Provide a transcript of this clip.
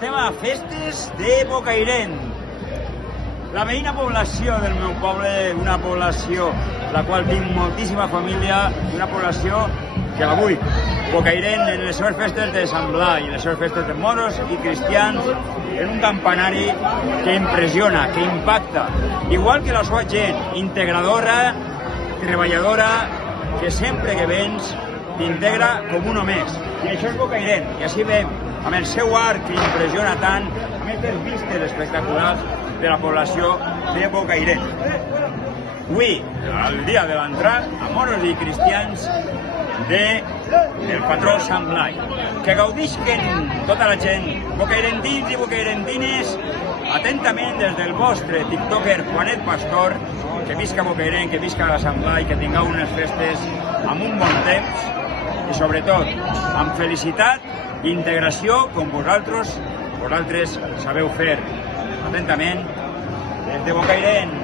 estem a festes de Bocairent. La veïna població del meu poble, una població la qual tinc moltíssima família, una població que avui Bocairent en les seves festes de Sant Blai, en les seves festes de moros i cristians, en un campanari que impressiona, que impacta, igual que la seva gent, integradora, treballadora, que sempre que vens t'integra com un més. I això és Bocairent, i així veiem, amb el seu art que impressiona tant, amb aquestes vistes espectaculars de la població de Bocairent. Avui, el dia de l'entrada, a moros i cristians del patró Sant Blai. Que gaudisquen tota la gent, bocairentins i bocairentines, atentament des del vostre tiktoker Juanet Pastor, que visca Bocairent, que visca la Sant Blai, que tingueu unes festes amb un bon temps i sobretot amb felicitat i integració com vosaltres sabeu fer. Atentament, des de Bocairent.